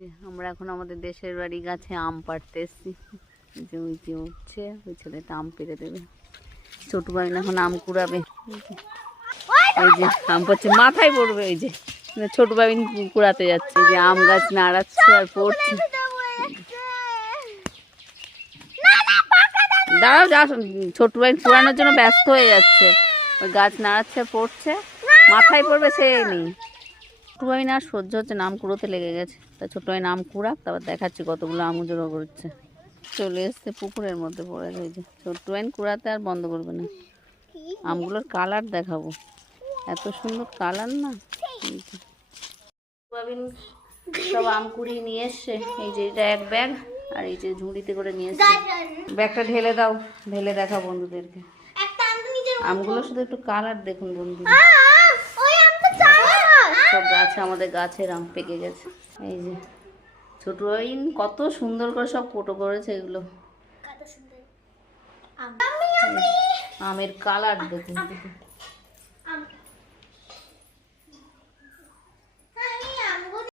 আমরা এখন আমাদের দেশের বাড়ি গাছে আম পাড়তে এসেছি। যে ওই যে উঠছে, ওই ছেলেটা আম পেড়ে দেবে। ছোট ভাই এখন আম কুড়াবে। এই যে আম পাচ্ছে, মাথায় পড়বে। এই যে ছোট ভাই কুড়াতে যাচ্ছে, যে আম গাছ নাড়াচ্ছে আর পড়ছে। দাঁড়াও, যা, ছোট ভাই কুড়ানোর জন্য ব্যস্ত হয়ে যাচ্ছে। ওই গাছ নাড়াচ্ছে পড়ছে, মাথায় পড়বে সে নেই। ছোট ভাই না সহ্য হচ্ছে, নাম কুড়োতে লেগে গেছে। তা ছোট ভাই নাম কুড়াক, তারপর দেখাচ্ছি কতগুলো আম জড়ো করছে। চলে এসছে পুকুরের মধ্যে পড়ে রয়েছে। ছোট ভাই কুড়াতে আর বন্ধ করবে না। আমগুলোর কালার দেখাবো, এত সুন্দর কালার না। সব আম কুড়িয়ে নিয়ে এসছে। এই যে এটা এক ব্যাগ, আর এই যে ঝুড়িতে করে নিয়ে এসছে। ব্যাগটা ঢেলে দাও, ঢেলে দেখা বন্ধুদেরকে। আমগুলো শুধু একটু কালার দেখুন বন্ধু। সব গাছে, আমাদের গাছের আম পেকে গেছে। এই যে ছোট ওইন কত সুন্দর করে সব কোটো করেছে। এগুলো আমের কালার দেখুন।